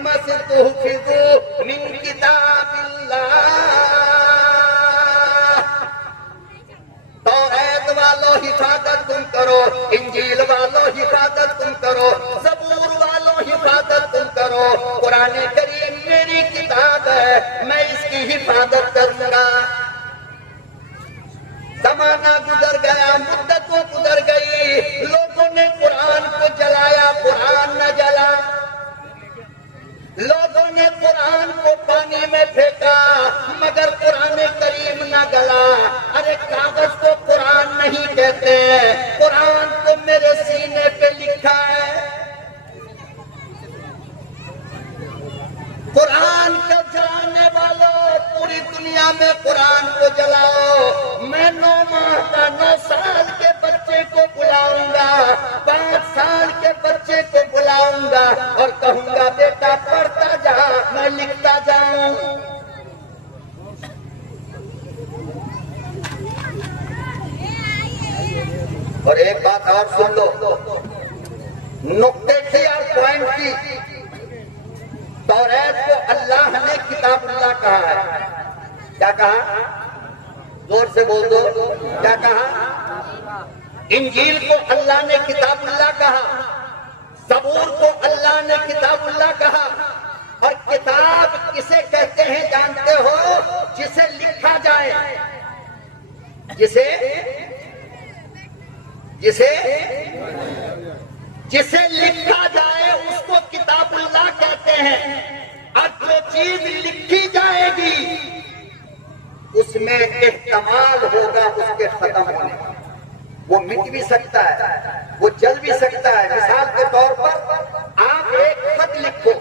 بما تحفظوا من کتاب اللہ۔ توریت والو حفاظت تم کرو، انجیل والو حفاظت تم کرو، زبور والو حفاظت تم کرو۔ قرآن کریم میری کتاب ہے، میں اس کی حفاظت کروں گا۔ زمانہ گزر گیا، مدتوں گزر گئی، لوگوں نے قرآن کو جلایا، قرآن نہ جلا۔ لوگوں نے قرآن کو پانی میں پھینکا مگر قرآن کریم نہ گلا۔ ارے کاغذ کو قرآن نہیں کہتے، قرآن تو میرے سینے پہ لکھا ہے۔ قرآن کو جلانے والوں پوری دنیا میں قرآن کو جلاؤ۔ میں 9 ماہ کا 9 سال کے بچے کو بلاؤں گا، 5 سال کے بچے کو بلاؤں گا اور کہوں گا بیٹا پڑھتا جا، میں لکھتا جاؤں۔ اور ایک بات اور سن لو، نقطے کی اور پوائنٹ کی، توریت کو اللہ نے کتاب اللہ کہا ہے۔ کیا کہا؟ زور سے بول دو، کیا کہا؟ انجیل کو اللہ نے کتاب اللہ کہا، زبور کو اللہ نے کتاب اللہ کہا۔ اور کتاب کسے کہتے ہیں جانتے ہو؟ جسے لکھا جائے، جسے لکھا جائے اس کو کتاب اللہ کہتے ہیں۔ اور جو چیز لکھی جائے گی اس میں احتمال ہوگا اس کے ختم ہونے کا، وہ مٹ بھی سکتا ہے، وہ جل بھی سکتا ہے۔ مثال کے طور پر آپ ایک خط لکھو،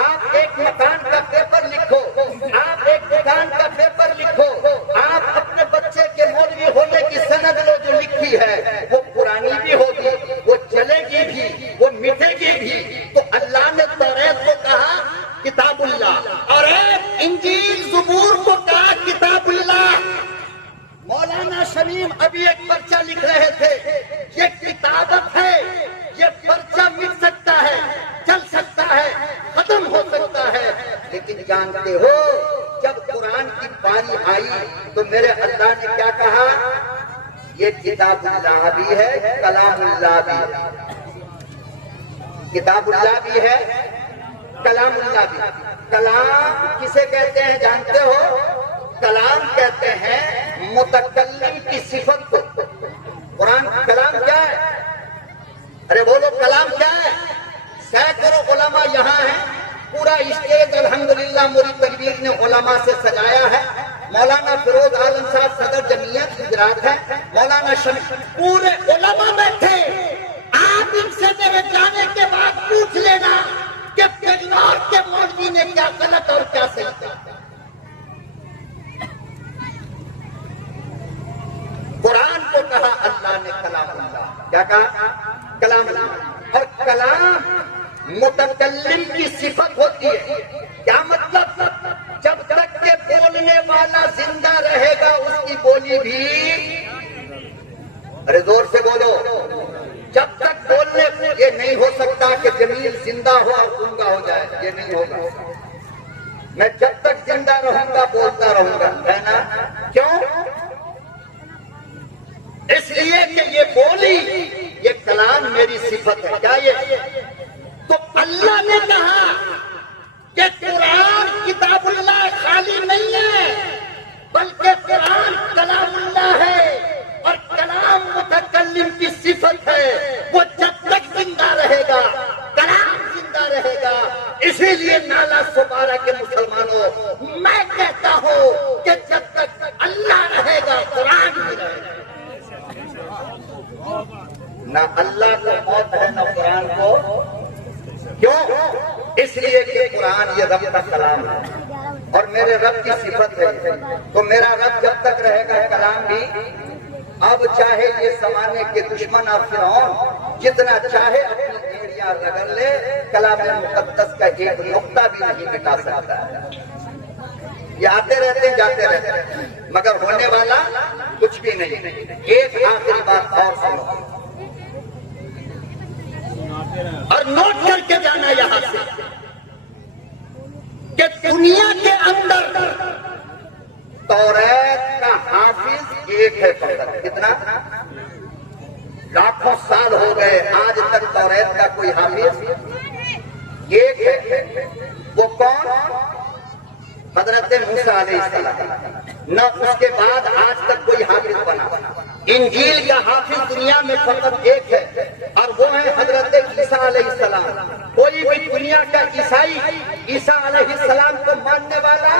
آپ ایک مکان کا پیپر لکھو، آپ ایک دکان کا پیپر لکھو، آپ اپنے بچے کے مولوی ہونے کی سند لو جو لکھی ہے، وہ پرانی بھی ہوگی، وہ چلے گی بھی، وہ مٹے گی بھی۔ تو اللہ نے توریت کو کہا کتاب اللہ، اور انجیل زبور کو کہا کتاب اللہ۔ مولانا شمیم ابھی ایک پرچہ لکھ رہے تھے، یہ کتابت ہے، یہ پرچہ مٹ سکتا ہے، چل سکتا ہے، ختم ہو سکتا ہے، لیکن جانتے ہو جب قرآن کی باری آئی تو میرے اللہ نے کیا کہا؟ یہ کتاب اللہ بھی ہے، کلام اللہ بھی ہے۔ کتاب اللہ بھی ہے، کلام اللہ بھی۔ کلام کسے کہتے ہیں جانتے ہو؟ کلام کہتے ہیں متکلم کی صفت کو۔ قرآن کلام کیا ہے؟ ارے بولو کلام کیا ہے؟ سینکڑوں علماء یہاں ہیں، پورا اسٹیج الحمدللہ مرید تنویر نے علماء سے سجایا ہے۔ مولانا فیروز عالم صاحب صدر جمعیت گجرات ہے، مولانا شمیم، پورے علماء بیٹھے۔ آپ ان سے میرے جانے کے بعد پوچھ لینا کہ بجنور کے مولوی نے کیا غلط اور کیا صحیح کیا۔ قرآن کو کہا اللہ نے کلام اللہ، کیا کہا؟ کلام اللہ۔ اور کلام متکلم کی صفت ہوتی ہے۔ کیا مطلب؟ جب تک کہ بولنے والا زندہ رہے گا اس کی بولی بھی، ارے زور سے بولو، جب تک بولنے یہ نہیں ہو سکتا کہ جمیل زندہ ہو اور گونگا ہو جائے، یہ نہیں ہوگا۔ میں جب تک زندہ رہوں گا بولتا رہوں گا، ہے نا؟ کیوں؟ اس لیے کہ یہ بولی، یہ کلام میری صفت ہے۔ کیا یہ؟ تو اللہ نے کہا کہ قرآن کتاب اللہ خالی نہیں ہے، بلکہ قرآن کلام اللہ ہے، اور کلام متکلم کی صفت ہے۔ وہ جب تک زندہ رہے گا کلام زندہ رہے گا۔ اسی لیے نالا سبارہ کے مسلمانوں، میں کہتا ہوں کہ جب تک اللہ رہے گا قرآن بھی رہے گا۔ نہ اللہ کو موت ہے نہ قرآن کو۔ کیوں؟ اس لیے کہ قرآن یہ رب کا کلام ہے اور میرے رب کی صفت ہے، تو میرا رب جب تک رہے گا کلام بھی۔ اب چاہے یہ زمانے کے دشمن اور فرعون جتنا چاہے اپنی ایڑیاں رگڑ لے، کلام مقدس کا ایک نقطہ بھی نہیں مٹا سکتا ہے۔ یہ آتے رہتے ہیں جاتے رہتے ہیں، مگر ہونے والا کچھ بھی نہیں۔ ایک آخری بات اور سنو اور نوٹ کر کے جانا یہاں سے، ایک ہے فقط. کتنا؟ لاکھوں سال ہو گئے آج تک توریت کا کوئی حافظ ایک ہے. وہ کون؟ حضرت موسیٰ علیہ السلام. نہ اس کے بعد آج تک کوئی حافظ بنا. انجیل کا حافظ دنیا میں فقط ایک ہے اور وہ ہے حضرت عیسیٰ علیہ السلام. کوئی بھی دنیا کا عیسائی عیسیٰ علیہ السلام کو ماننے والا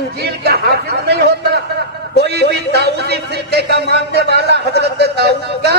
انجیل کا حافظ نہیں ہوتا. کوئی بھی داؤدی فرقے کا ماننے والا حضرت داؤد کا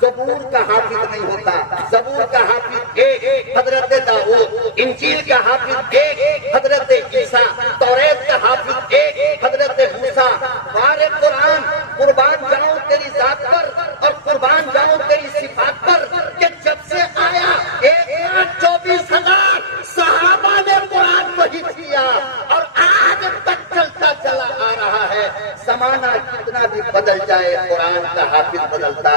زبور کا حافظ نہیں ہوتا. زبور کا حافظ ایک حضرت داؤد، انجیل کا حافظ ایک حضرت عیسیٰ، توریت کا حافظ ایک حضرت موسیٰ. بارے قرآن قربان جاؤں تیری ذات پر اور قربان جاؤں تیری صفات پر کہ جب سے آیا 1,24,000 صحابہ نے قرآن وحی کیا اور آج تک چلتا چلا آ رہا ہے. زمانہ کتنا بھی بدل جائے قرآن کا حافظ بدلتا.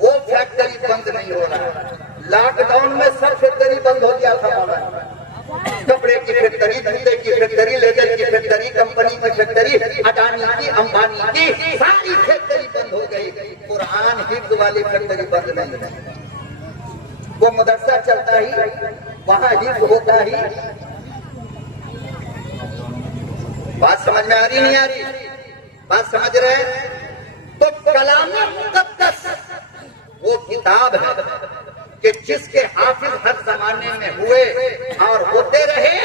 وہ فیکٹری بند نہیں ہو رہا. لاک ڈاؤن میں سب فیکٹری بند ہو گیا تھا مولانا. کپڑے کی فیکٹری، جوتے کی فیکٹری، لیدر کی فیکٹری، کمپنی کی فیکٹری، اڈانی کی، امبانی کی، ساری فیکٹری بند ہو گئی. قرآن حفظ والی فیکٹری بند نہیں ہے. وہ مدرسہ چلتا ہی وہاں حفظ ہوتا ہی. بات سمجھ میں آ رہی نہیں آ رہی؟ بات سمجھ رہے ہیں؟ تو کلام مقدس وہ کتاب ہے کہ جس کے حافظ ہر زمانے میں ہوئے اور ہوتے رہے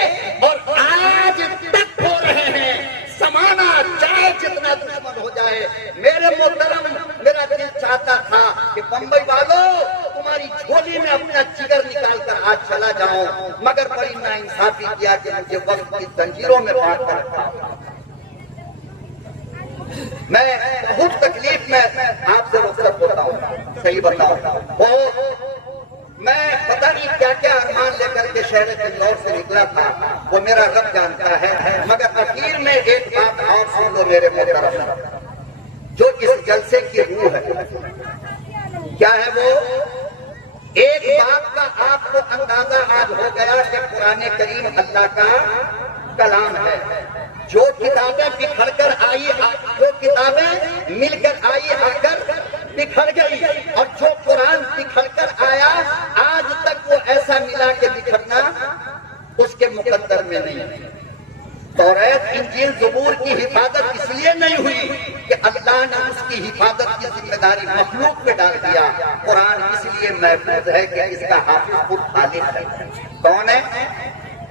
اور آج تک ہو رہے ہیں. زمانہ چاہے جتنا دشمن ہو جائے. میرے محترم، میرا دل چاہتا تھا کہ بمبئی والوں تمہاری جھولی میں اپنا جگر نکال کر آج چلا جاؤں، مگر بڑی ناانصافی کیا کہ مجھے وقت کی زنجیروں میں باندھ کر رکھا. میں بہت تکلیف میں آپ سے رخصت ہوتا ہوں. صحیح بتاؤں، میں پتہ نہیں کیا کیا ارمان لے کر کے شہر بنگلور سے نکلا تھا، وہ میرا رب جانتا ہے. مگر اخیر میں ایک بات اور سن لو میرے محترم، جو اس جلسے کی روح ہے. کیا ہے وہ؟ ایک بات کا آپ کو اندازہ آج ہو گیا کہ قرآن کریم اللہ کا کلام ہے. جو کتابیں بکھر کر آئی، جو کتابیں مل کر آئی آ کر بکھر گئی، اور جو قرآن بکھر کر آیا آج تک وہ ایسا ملا کہ بکھرنا اس کے مقدر میں نہیں. توریت، انجیل، زبور کی حفاظت اس لیے نہیں ہوئی کہ اللہ نے اس کی حفاظت کی ذمہ داری مخلوق پہ ڈال دیا. قرآن اس لیے محفوظ ہے کہ اس کا حافظ خود خالق ہے. کون ہے؟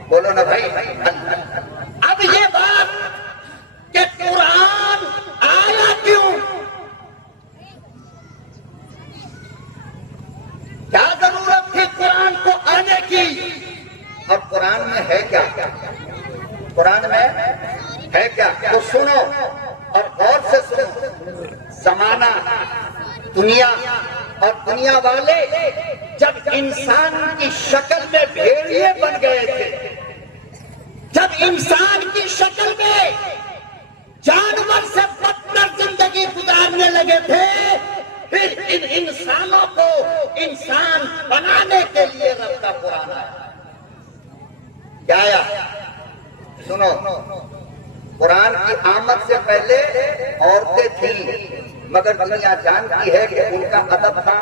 بولو نا بھائی. اللہ. اب یہ بات کہ قرآن آیا کیوں، کیا ضرورت تھی قرآن کو آنے کی، اور قرآن میں ہے کیا؟ قرآن میں ہے کیا؟ تو سنو اور غور سے سنو. زمانہ، دنیا اور دنیا والے جب انسان کی شکل میں بھیڑیے بن گئے تھے، جب انسان کی شکل میں جانور سے بدتر زندگی گزارنے لگے تھے، پھر ان انسانوں کو انسان بنانے کے لیے رب کا قرآن آیا. کیا آیا؟ سنو، قرآن کی آمد سے پہلے عورتیں تھیں، مگر دنیا جانتی ہے کہ ان کا ادب تھا.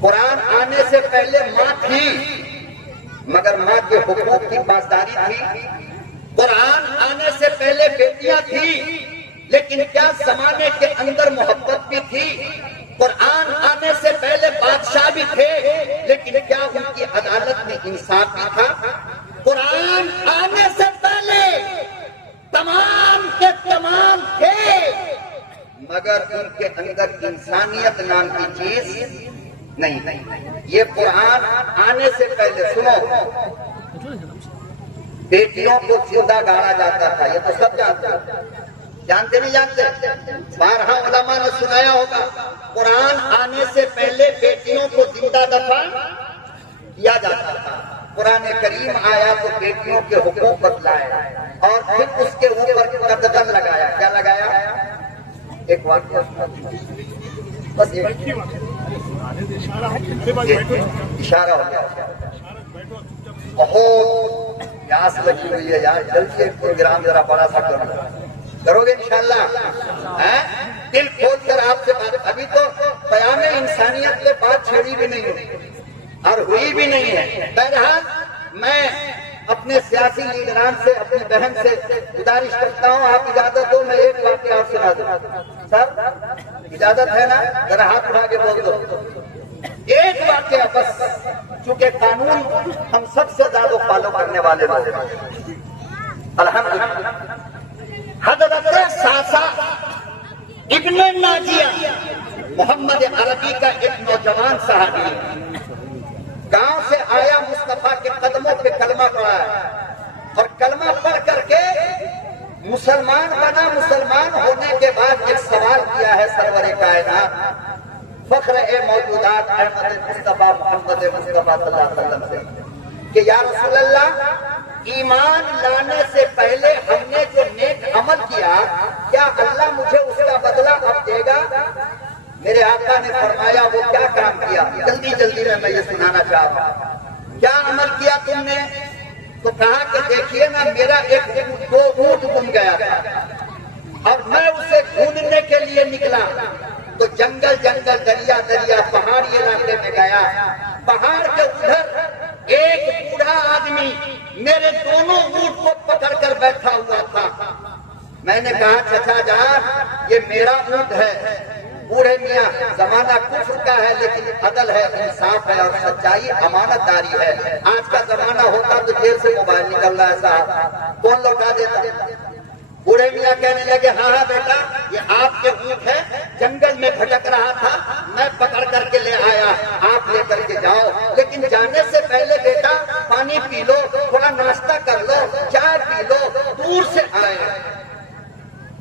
قرآن آنے سے پہلے ماں تھی، مگر ماں کے حقوق کی پاسداری تھی. قرآن آنے سے پہلے بیٹیاں تھیں، لیکن کیا زمانے کے اندر محبت بھی تھی. قرآن آنے سے پہلے بادشاہ بھی تھے، لیکن کیا ان کی عدالت میں انصاف بھی تھا. قرآن آنے سے پہلے تمام کے تمام تھے، مگر ان کے اندر انسانیت نام کی چیز نہیں. یہ قرآن آنے سے پہلے سنو، بیٹیوں کو زندہ گاڑا جاتا تھا. یہ تو سب جانتے ہیں. جانتے نہیں جانتے؟ بارہا علماء نے سنایا ہوگا. قرآن آنے سے پہلے بیٹیوں کو زندہ دفن کیا جاتا تھا. قرآن کریم آیا تو بیٹیوں کے حقوق بتلائے اور پھر اس کے اوپر قدغن لگایا. کیا لگایا؟ ایک واقعہ بس اشارہ ہو گیا. بہت پیاس لگی ہوئی ہے یار، جلدی ایک پروگرام ذرا بڑا سا کرو. کرو گے انشاءاللہ؟ دل کھول کر آپ سے بات، ابھی تو پیام انسانیت پہ بات چھیڑی بھی نہیں ہوئی اور ہوئی بھی نہیں ہے۔ بہرحال میں اپنے سیاسی لیڈران سے، اپنی بہن سے گزارش کرتا ہوں، آپ اجازت دو میں ایک واقعہ آپ سنا دوں۔ سر اجازت ہے نا؟ ذرا ہاتھ اٹھا کے بول دو ایک واقعہ بس، چونکہ قانون ہم سب سے زیادہ فالو کرنے والے لوگ ہیں الحمدللہ۔ حضرت ساسا ابن ناجیہ محمد عربی کا ایک نوجوان صحابی گاؤں سے آیا، مصطفیٰ کے قدموں پہ کلمہ پڑھا ہے اور کلمہ پڑھ کر کے مسلمان بنا۔ مسلمان ہونے کے بعد ایک سوال کیا ہے سرور کائنات فخر موجودات احمد مصطفیٰ محمد مصطفیٰ صلی اللہ علیہ وسلم سے کہ یا رسول اللہ، ایمان لانے سے پہلے ہم نے جو نیک عمل کیا، کیا اللہ مجھے اس کا بدلہ اب دے گا؟ میرے آقا نے فرمایا وہ کیا کام کیا؟ جلدی جلدی میں یہ سنانا چاہ رہا ہوں۔ کیا عمل کیا تم نے؟ تو کہا کہ دیکھیے نا، میرا ایک دو اونٹ گم گیا تھا اور میں اسے ڈھونڈنے کے لیے نکلا تو جنگل جنگل، دریا دریا، پہاڑی علاقے میں گیا۔ پہاڑ کے ادھر ایک بوڑھا آدمی میرے دونوں اونٹ کو پکڑ کر بیٹھا ہوا تھا۔ میں نے کہا چچا جان یہ میرا اونٹ ہے۔ بوڑھے میاں، زمانہ کفر کا ہے لیکن عدل ہے، انصاف ہے اور سچائی امانت داری ہے۔ آج کا زمانہ ہوتا تو جیل سے موبائل نکل رہا ہے صاحب، کون لوٹا دیتا؟ بوڑھے میاں کہنے لگے ہاں ہاں بیٹا یہ آپ کے اونٹ ہے، جنگل میں بھٹک رہا تھا، میں پکڑ کر کے لے آیا، آپ لے کر کے جاؤ، لیکن جانے سے پہلے بیٹا پانی پی لو، تھوڑا ناشتہ کر لو، چائے پی لو، دور سے آئے۔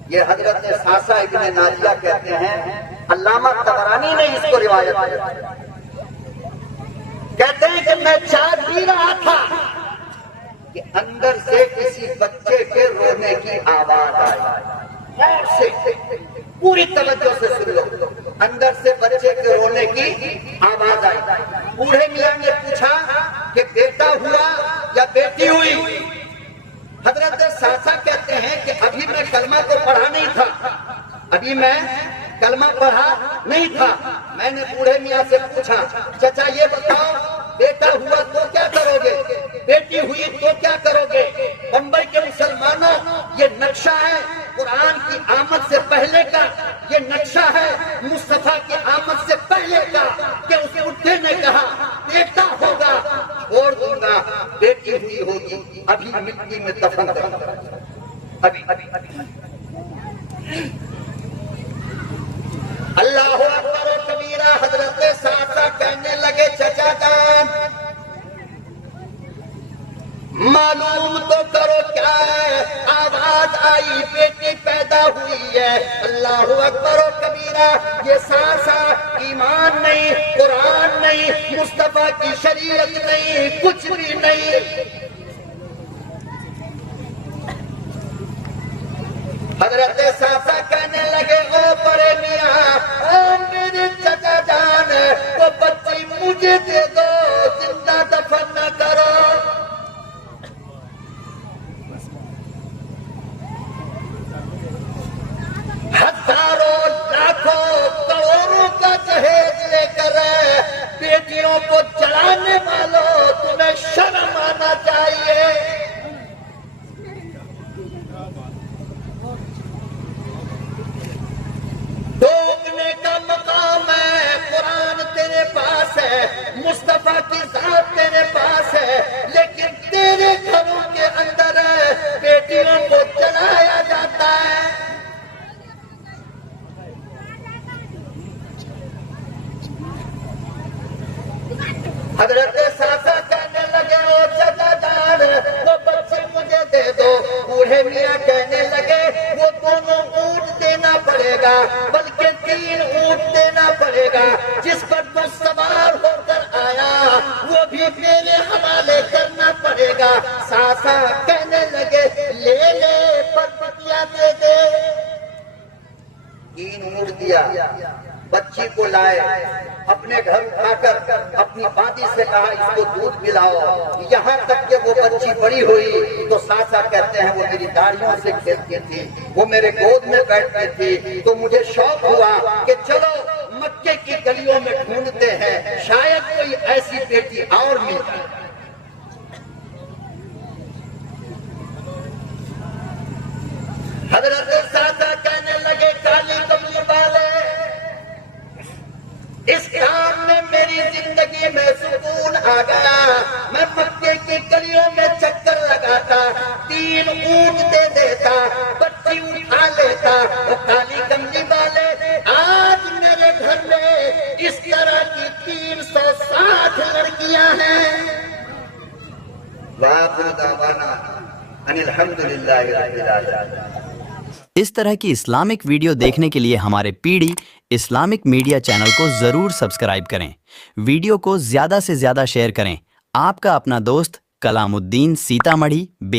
یہ حضرت ساسا ابن ناجیہ کہتے ہیں، علامہ طبرانی نے اس کو روایت کہتے ہیں کہ میں چائے پی رہا تھا کہ اندر سے کسی بچے کے رونے کی آواز آئی، اور سے پوری توجہ سے سن لو، اندر سے بچے کے رونے کی آواز آئی۔ بوڑھے میاں نے پوچھا کہ بیٹا ہوا یا بیٹی ہوئی؟ حضرت ساسا کہتے ہیں کہ ابھی میں کلمہ تو پڑھا نہیں تھا، ابھی میں کلمہ پڑھا نہیں تھا۔ میں نے بوڑھے میاں سے پوچھا چچا یہ بتاؤ بیٹا ہوا تو کیا کرو گے، بیٹی ہوئی تو کیا کرو گے؟ بمبئی کے مسلمانوں یہ نقشہ ہے قرآن کی آمد سے پہلے کا، یہ نقشہ ہے مصطفیٰ کی آمد سے پہلے کا کہ اس بڈھے نے کہا بیٹا ہوگا چھوڑ دوں گا، بیٹی ہوئی ہوگی ابھی مٹی میں دفن کروں گا۔ ابھی اللہ اکبر و کبیرہ۔ حضرت ساسا کہنے لگے چچا جان معلوم تو کرو کیا ہے؟ آواز آئی بیٹی پیدا ہوئی ہے۔ اللہ اکبر و کبیرہ۔ یہ ساسا ایمان نہیں، قرآن نہیں، مصطفیٰ کی شریعت نہیں، کچھ بھی نہیں۔ حضرت ساسا کہنے لگے او بڑے میاں، او میرے چچا جان، وہ بچی مجھے دے دو، زندہ دفن نہ کرو۔ ہزاروں لاکھوں کروڑوں کا جہیز لے کر بیٹیوں کو جلانے والوں، تمہیں شرم آنا چاہیے۔ ڈوبنے کا مقام ہے، قرآن تیرے پاس ہے، مصطفیٰ کی ذات تیرے پاس ہے، لیکن تیرے گھروں کے اندر بیٹیوں کو جلایا جاتا ہے۔ حضرت ساسا کہنے لگے او چچا جان وہ بچے مجھے دے دو۔ بوڑھے میاں کہنے لگے وہ دونوں اونٹ دینا پڑے گا، بلکہ 3 اونٹ دینا پڑے گا، جس پر تو سوار ہو کر آیا وہ بھی میرے حوالے کرنا پڑے گا۔ ساسا کہنے لگے لے لے پر پتیا دے دے۔ 3 اونٹ دیا، بچی کو لائے، اپنے گھر اٹھا کر اپنی بادی سے کہا اس کو دودھ پلاؤ، یہاں تک کہ وہ بچی بڑی ہوئی تو ساسا کہتے ہیں وہ میری داڑھیوں سے کھیلتی تھی، وہ میرے گود میں بیٹھتی تھی، تو مجھے شوق ہوا کہ چلو مکے کی گلیوں میں ڈھونڈتے ہیں، شاید کوئی ایسی بیٹی اور مل جائے۔ حضرت ساسا کہنے لگے کالی کملی والے، اس کام میں میری زندگی میں سکون آ گیا، میں مکے کی گلیوں میں چکر لگاتا، 3 اونٹ دے دیتا، بچی اٹھا لیتا، اور کالی کملی والے آج میرے گھر میں اس طرح کی 360 لڑکیاں ہیں۔ وآخر دعوانا ان الحمدللہ رب العالمین۔ اس طرح کی اسلامک ویڈیو دیکھنے کے لیے ہمارے P D Islamic media channel کو ضرور سبسکرائب کریں، ویڈیو کو زیادہ سے زیادہ شیئر کریں۔ آپ کا اپنا دوست کلام الدین، سیتامڑھی، بہار۔